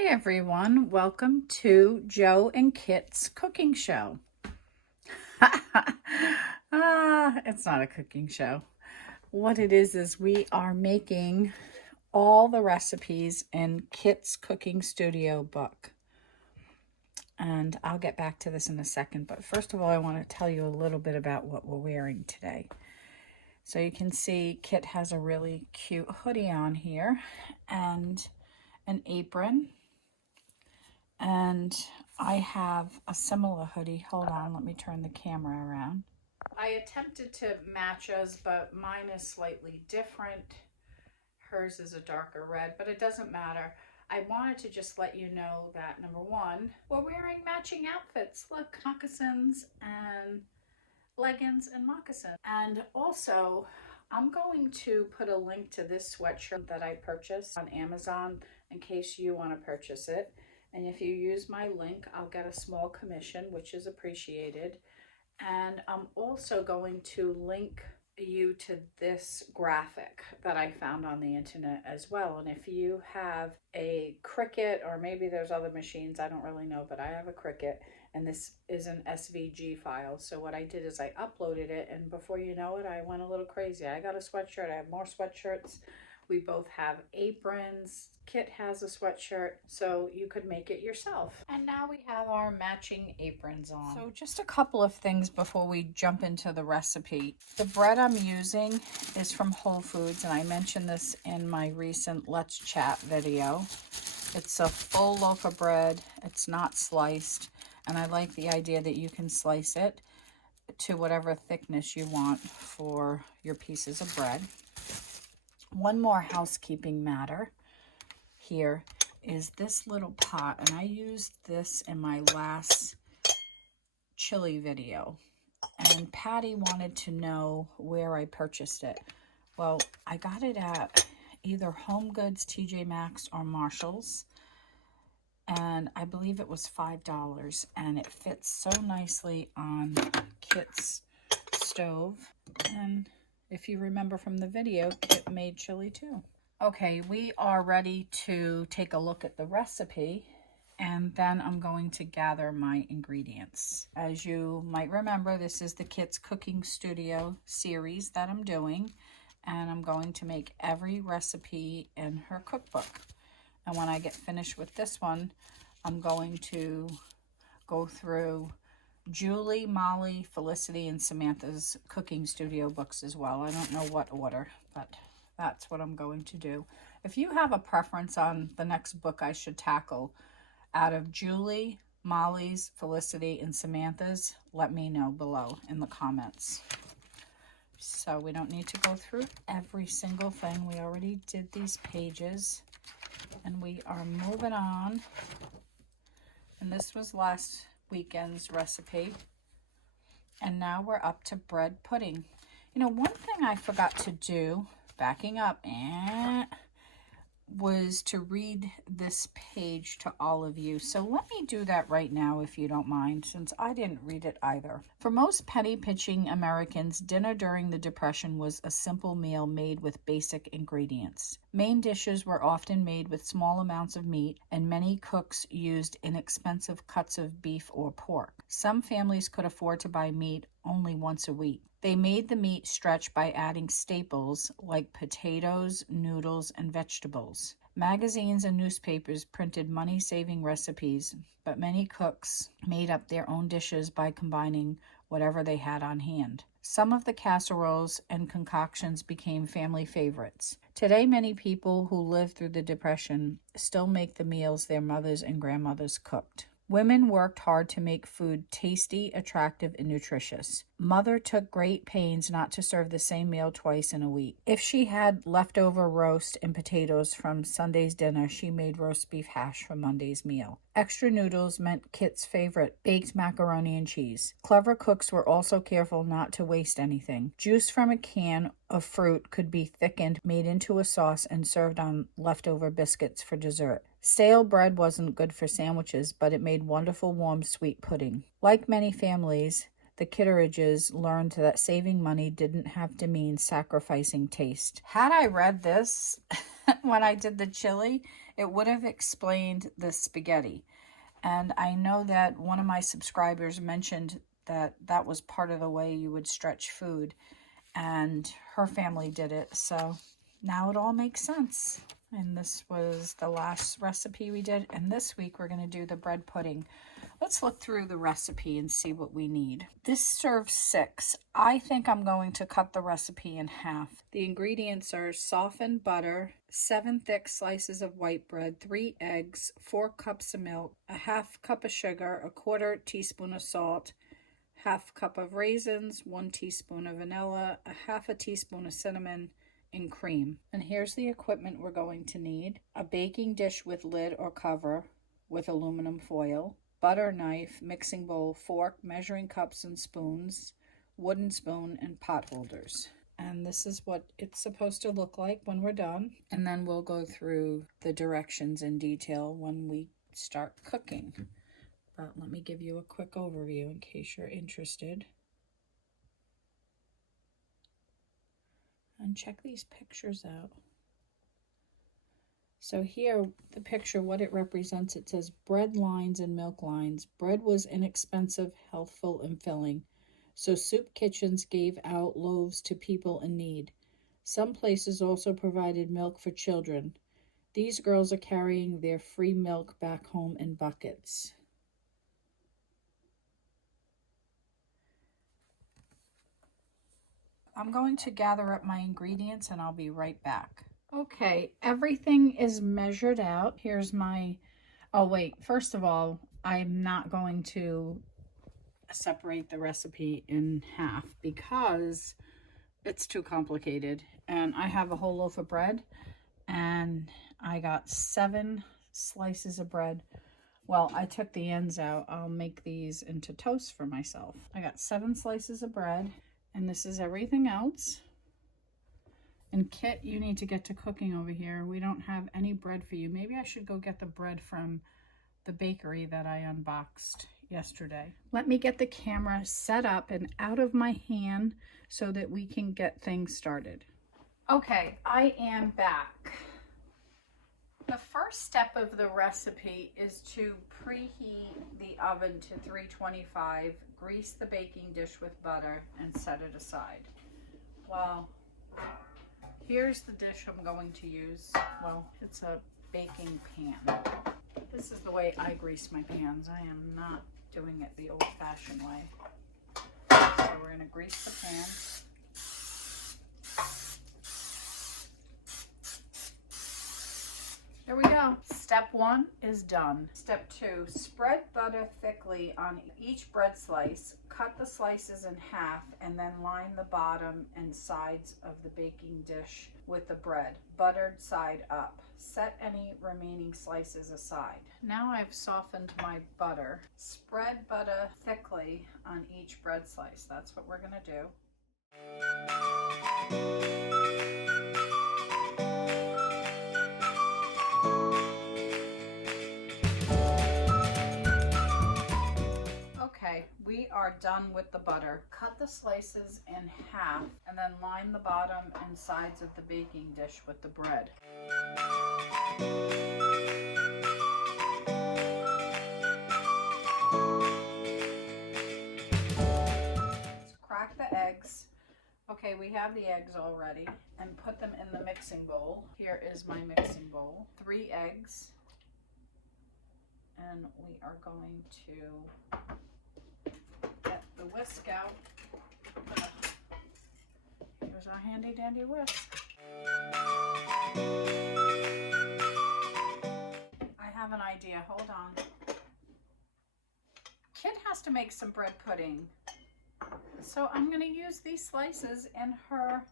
Hi everyone, welcome to Joe and Kit's cooking show. It's not a cooking show. What it is we are making all the recipes in Kit's cooking studio book. And I'll get back to this in a second, but first of all, I want to tell you a little bit about what we're wearing today. So you can see Kit has a really cute hoodie on here and an apron. And I have a similar hoodie. Hold on, let me turn the camera around. I attempted to match us, but mine is slightly different. Hers is a darker red, but it doesn't matter. I wanted to just let you know that, number one, we're wearing matching outfits. Look, moccasins and leggings and moccasins. And also, I'm going to put a link to this sweatshirt that I purchased on Amazon in case you want to purchase it. And if you use my link, I'll get a small commission, which is appreciated. And I'm also going to link you to this graphic that I found on the internet as well. And if you have a Cricut, or maybe there's other machines, I don't really know, but I have a Cricut, and this is an SVG file. So what I did is I uploaded it, and before you know it, I went a little crazy. I got a sweatshirt. I have more sweatshirts. We both have aprons. Kit has a sweatshirt, so you could make it yourself. And now we have our matching aprons on. So just a couple of things before we jump into the recipe. The bread I'm using is from Whole Foods, and I mentioned this in my recent Let's Chat video. It's a full loaf of bread. It's not sliced, and I like the idea that you can slice it to whatever thickness you want for your pieces of bread. One more housekeeping matter here is this little pot, and I used this in my last chili video, and Patty wanted to know where I purchased it. Well, I got it at either Home Goods, TJ Maxx, or Marshall's, and I believe it was $5, and it fits so nicely on Kit's stove. And if you remember from the video, Kit made chili too. Okay, we are ready to take a look at the recipe, and then I'm going to gather my ingredients. As you might remember, this is the Kit's Cooking Studio series that I'm doing, and I'm going to make every recipe in her cookbook. And when I get finished with this one, I'm going to go through Julie, Molly, Felicity, and Samantha's cooking studio books as well. I don't know what order, but that's what I'm going to do. If you have a preference on the next book I should tackle out of Julie, Molly's, Felicity, and Samantha's, let me know below in the comments. So we don't need to go through every single thing. We already did these pages, and we are moving on. And this was last weekend's recipe, and now we're up to bread pudding. You know, one thing I forgot to do, backing up, was to read this page to all of you. So let me do that right now, if you don't mind, since I didn't read it either. For most penny-pinching Americans, dinner during the Depression was a simple meal made with basic ingredients. Main dishes were often made with small amounts of meat, and many cooks used inexpensive cuts of beef or pork. Some families could afford to buy meat only once a week. They made the meat stretch by adding staples like potatoes, noodles, and vegetables. Magazines and newspapers printed money-saving recipes, but many cooks made up their own dishes by combining whatever they had on hand. Some of the casseroles and concoctions became family favorites. Today, many people who lived through the Depression still make the meals their mothers and grandmothers cooked. Women worked hard to make food tasty, attractive, and nutritious. Mother took great pains not to serve the same meal twice in a week. If she had leftover roast and potatoes from Sunday's dinner, she made roast beef hash for Monday's meal. Extra noodles meant Kit's favorite, baked macaroni and cheese. Clever cooks were also careful not to waste anything. Juice from a can of fruit could be thickened, made into a sauce, and served on leftover biscuits for dessert. Stale bread wasn't good for sandwiches, but it made wonderful warm sweet pudding. Like many families, the Kitteridges learned that saving money didn't have to mean sacrificing taste. Had I read this when I did the chili, it would have explained the spaghetti. And I know that one of my subscribers mentioned that that was part of the way you would stretch food, and her family did it. So now it all makes sense. And this was the last recipe we did. And this week we're going to do the bread pudding. Let's look through the recipe and see what we need. This serves 6. I think I'm going to cut the recipe in half. The ingredients are softened butter, 7 thick slices of white bread, 3 eggs, 4 cups of milk, a half cup of sugar, a 1/4 teaspoon of salt, half cup of raisins, 1 teaspoon of vanilla, a half a teaspoon of cinnamon, and cream. And here's the equipment we're going to need. A baking dish with lid or cover with aluminum foil, butter knife, mixing bowl, fork, measuring cups and spoons, wooden spoon, and pot holders. And this is what it's supposed to look like when we're done. And then we'll go through the directions in detail when we start cooking. But let me give you a quick overview in case you're interested. And check these pictures out. So here, the picture, what it represents, it says bread lines and milk lines. Bread was inexpensive, healthful, and filling. So soup kitchens gave out loaves to people in need. Some places also provided milk for children. These girls are carrying their free milk back home in buckets. I'm going to gather up my ingredients and I'll be right back. Okay, everything is measured out. Here's my, oh wait, first of all, I'm not going to separate the recipe in half because it's too complicated. And I have a whole loaf of bread and I got 7 slices of bread. Well, I took the ends out. I'll make these into toast for myself. I got 7 slices of bread. And this is everything else. And Kit, you need to get to cooking over here. We don't have any bread for you. Maybe I should go get the bread from the bakery that I unboxed yesterday. Let me get the camera set up and out of my hand so that we can get things started. Okay, I am back. The first step of the recipe is to preheat the oven to 325, grease the baking dish with butter, and set it aside. Well, here's the dish I'm going to use. Well, it's a baking pan. This is the way I grease my pans. I am not doing it the old-fashioned way. So we're going to grease the pan. There we go. Step 1 is done. Step 2, spread butter thickly on each bread slice. Cut the slices in half and then line the bottom and sides of the baking dish with the bread, buttered side up. Set any remaining slices aside. Now I've softened my butter. Spread butter thickly on each bread slice. That's what we're going to do. Okay, we are done with the butter. Cut the slices in half and then line the bottom and sides of the baking dish with the bread. Let's crack the eggs. Okay, we have the eggs already, and put them in the mixing bowl. Here is my mixing bowl. 3 eggs. And we are going to get the whisk out. Here's our handy dandy whisk. I have an idea, hold on. Kit has to make some bread pudding. So I'm gonna use these slices in her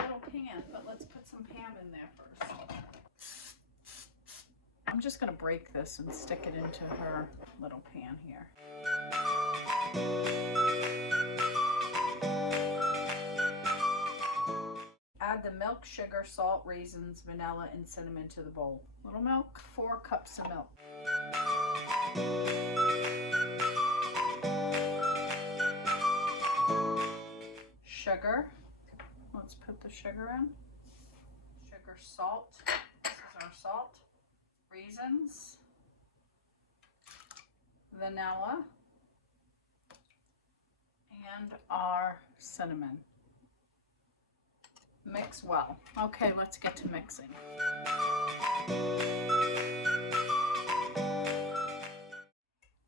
little pan, but let's put some ham in there first. I'm just gonna break this and stick it into her little pan here. Add the milk, sugar, salt, raisins, vanilla, and cinnamon to the bowl. Little milk, 4 cups of milk. Sugar. Let's put the sugar in. Sugar, salt. our salt, raisins, vanilla, and our cinnamon. Mix well. Okay, let's get to mixing.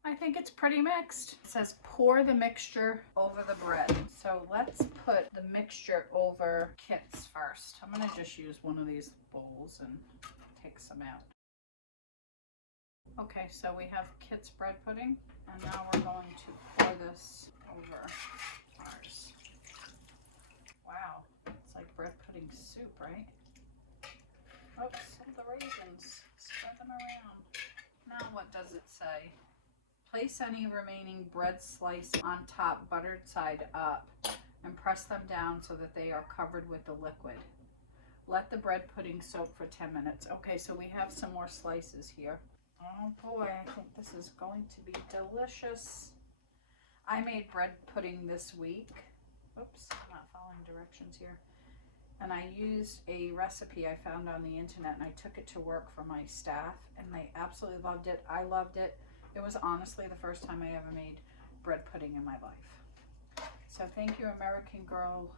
I think it's pretty mixed. It says pour the mixture over the bread. So let's put the mixture over Kit's first. I'm going to just use one of these bowls and take some out. Okay, so we have Kit's bread pudding, and now we're going to pour this over ours. Wow, it's like bread pudding soup, right? Oops, the raisins, spread them around. Now what does it say? Place any remaining bread slice on top, buttered side up, and press them down so that they are covered with the liquid. Let the bread pudding soak for 10 minutes. Okay, so we have some more slices here. Oh boy, I think this is going to be delicious. I made bread pudding this week. Oops, I'm not following directions here. And I used a recipe I found on the internet, and I took it to work for my staff, and they absolutely loved it. I loved it. It was honestly the first time I ever made bread pudding in my life. So thank you, American Girl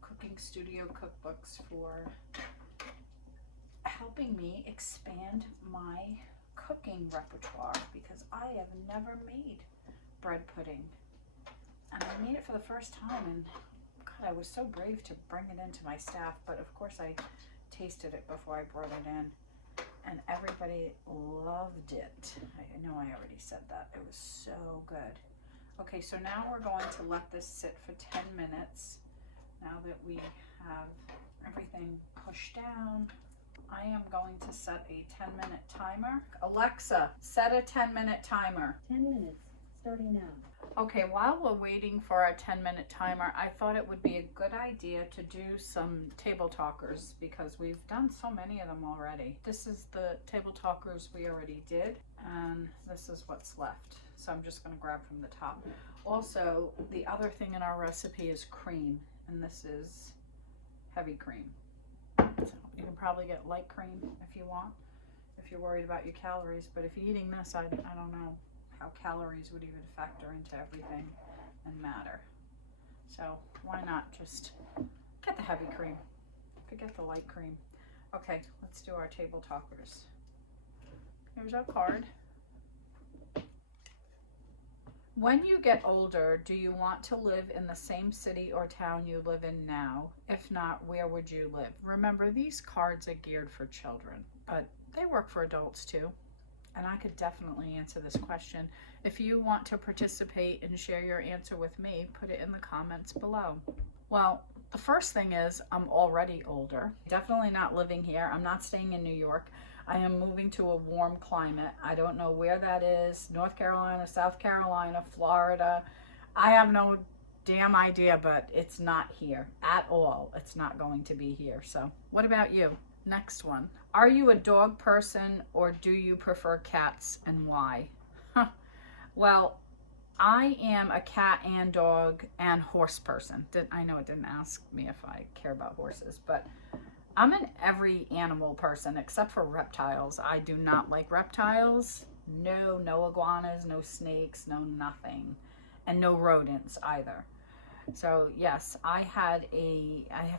Cooking Studio Cookbooks, for helping me expand my cooking repertoire, because I have never made bread pudding. And I made it for the first time, and God, I was so brave to bring it into my staff, but of course I tasted it before I brought it in. And everybody loved it. I know I already said that. It was so good. Okay, so now we're going to let this sit for 10 minutes. Now that we have everything pushed down, I am going to set a 10-minute timer. Alexa, set a 10-minute timer. 10 minutes, starting now. Okay, while we're waiting for our 10-minute timer, I thought it would be a good idea to do some table talkers, because we've done so many of them already. This is the table talkers we already did, and this is what's left. So I'm just going to grab from the top. Also, the other thing in our recipe is cream, and this is heavy cream. So you can probably get light cream if you want, if you're worried about your calories, but if you're eating this, I don't know how calories would even factor into everything and matter. So why not just get the heavy cream, forget the light cream. Okay, let's do our table talkers. Here's our card. When you get older, do you want to live in the same city or town you live in now? If not, where would you live? Remember, these cards are geared for children, but they work for adults too. And I could definitely answer this question. If you want to participate and share your answer with me, put it in the comments below. Well, the first thing is I'm already older. Definitely not living here. I'm not staying in New York. I am moving to a warm climate. I don't know where that is. North Carolina, South Carolina, Florida. I have no damn idea, but it's not here at all. It's not going to be here. So what about you? Next one. Are you a dog person, or do you prefer cats, and why? Well, I am a cat and dog and horse person. I know it didn't ask me if I care about horses, but I'm an every animal person except for reptiles. I do not like reptiles. No iguanas, no snakes, no nothing, and no rodents either. So yes, I have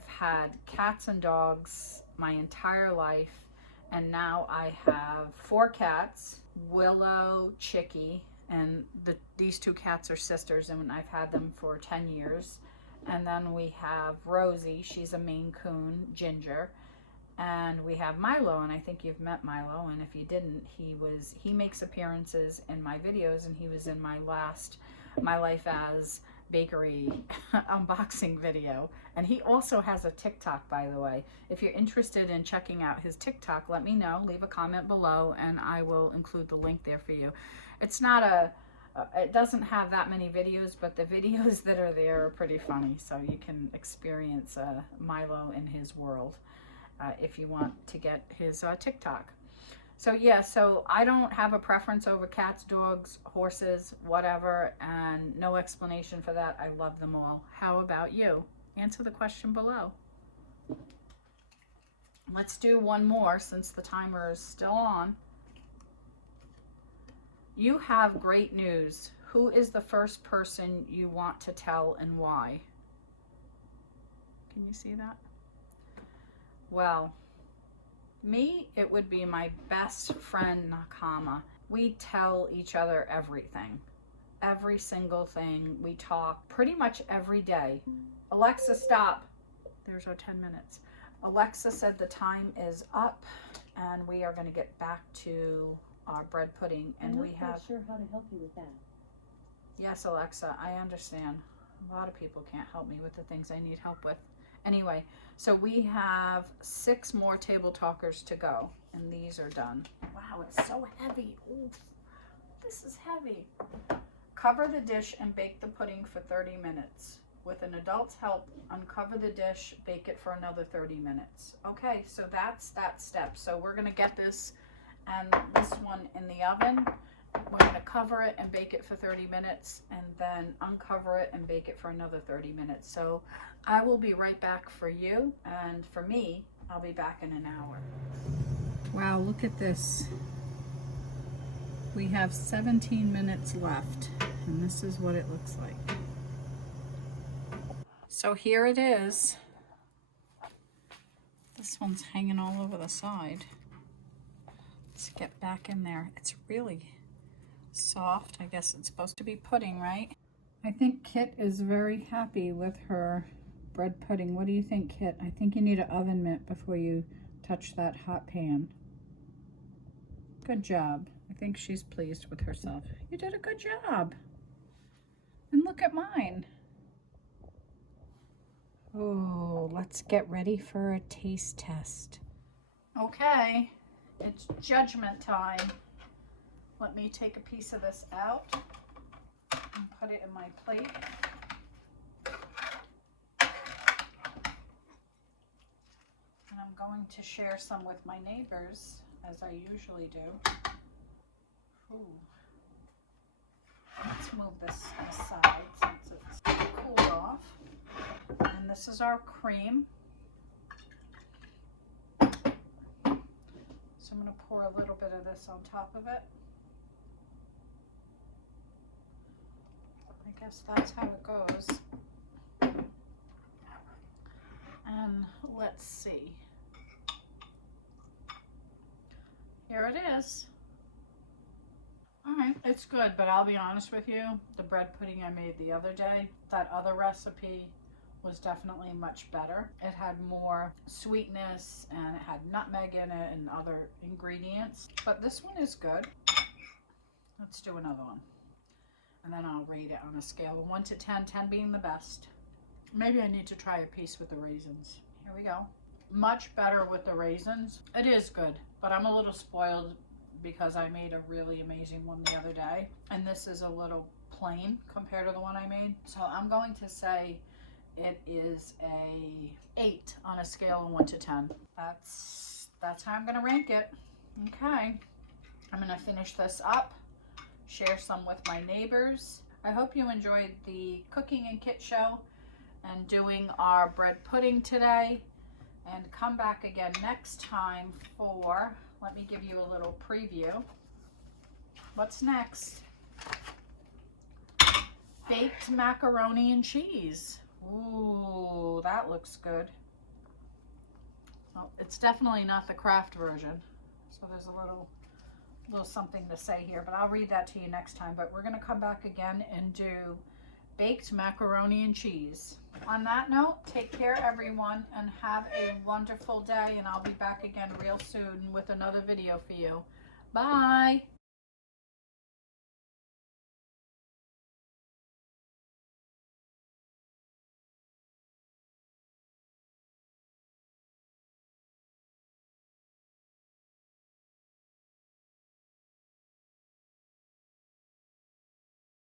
had cats and dogs my entire life, and now I have 4 cats, Willow, Chicky, and these 2 cats are sisters, and I've had them for 10 years. And then we have Rosie, she's a Maine Coon, Ginger, and we have Milo, and I think you've met Milo, and if you didn't, he makes appearances in my videos, and he was in my last My Life as Bakery unboxing video, and he also has a TikTok, by the way. If you're interested in checking out his TikTok, let me know, leave a comment below, and I will include the link there for you. It's not it doesn't have that many videos, but the videos that are there are pretty funny, so you can experience Milo in his world if you want to get his TikTok. So yeah, so I don't have a preference over cats, dogs, horses, whatever, and no explanation for that. I love them all. How about you? Answer the question below. Let's do one more since the timer is still on. You have great news. Who is the first person you want to tell and why? Can you see that? Well, me, it would be my best friend Nakama. We tell each other everything. Every single thing. We talk pretty much every day. Alexa, stop. There's our 10 minutes. Alexa said the time is up and we are going to get back to our bread pudding, and I'm we not have... quite sure how to help you with that. Yes, Alexa, I understand. A lot of people can't help me with the things I need help with. Anyway, so we have 6 more table talkers to go, and these are done. Wow, it's so heavy. Oof, this is heavy. Cover the dish and bake the pudding for 30 minutes. With an adult's help, uncover the dish, bake it for another 30 minutes. Okay, so that's that step. So we're gonna get this and this one in the oven. We're gonna cover it and bake it for 30 minutes and then uncover it and bake it for another 30 minutes. So I will be right back for you, and for me, I'll be back in an hour. Wow, look at this. We have 17 minutes left, and this is what it looks like. So here it is. This one's hanging all over the side. Let's get back in there. It's really soft. I guess it's supposed to be pudding, right? I think Kit is very happy with her bread pudding. What do you think, Kit? I think you need an oven mitt before you touch that hot pan. Good job. I think she's pleased with herself. You did a good job. And look at mine. Oh, let's get ready for a taste test. Okay, it's judgment time. Let me take a piece of this out and put it in my plate. And I'm going to share some with my neighbors, as I usually do. Ooh. Let's move this aside since it's cooled off. And this is our cream. So I'm going to pour a little bit of this on top of it. I guess that's how it goes. And let's see. Here it is. All right, it's good, but I'll be honest with you, the bread pudding I made the other day, that other recipe was definitely much better. It had more sweetness and it had nutmeg in it and other ingredients, but this one is good. Let's do another one. And then I'll rate it on a scale of 1 to 10, 10 being the best. Maybe I need to try a piece with the raisins. Here we go. Much better with the raisins. It is good, but I'm a little spoiled because I made a really amazing one the other day. And this is a little plain compared to the one I made. So I'm going to say it is a 8 on a scale of 1 to 10. That's how I'm gonna rank it. Okay, I'm gonna finish this up, share some with my neighbors. I hope you enjoyed the Cooking and Kit show and doing our bread pudding today. And come back again next time for, let me give you a little preview. What's next? Baked macaroni and cheese. Ooh, that looks good. Well, it's definitely not the Kraft version. So there's a little something to say here, but I'll read that to you next time. But we're gonna come back again and do baked macaroni and cheese. On that note, take care everyone and have a wonderful day, and I'll be back again real soon with another video for you. Bye.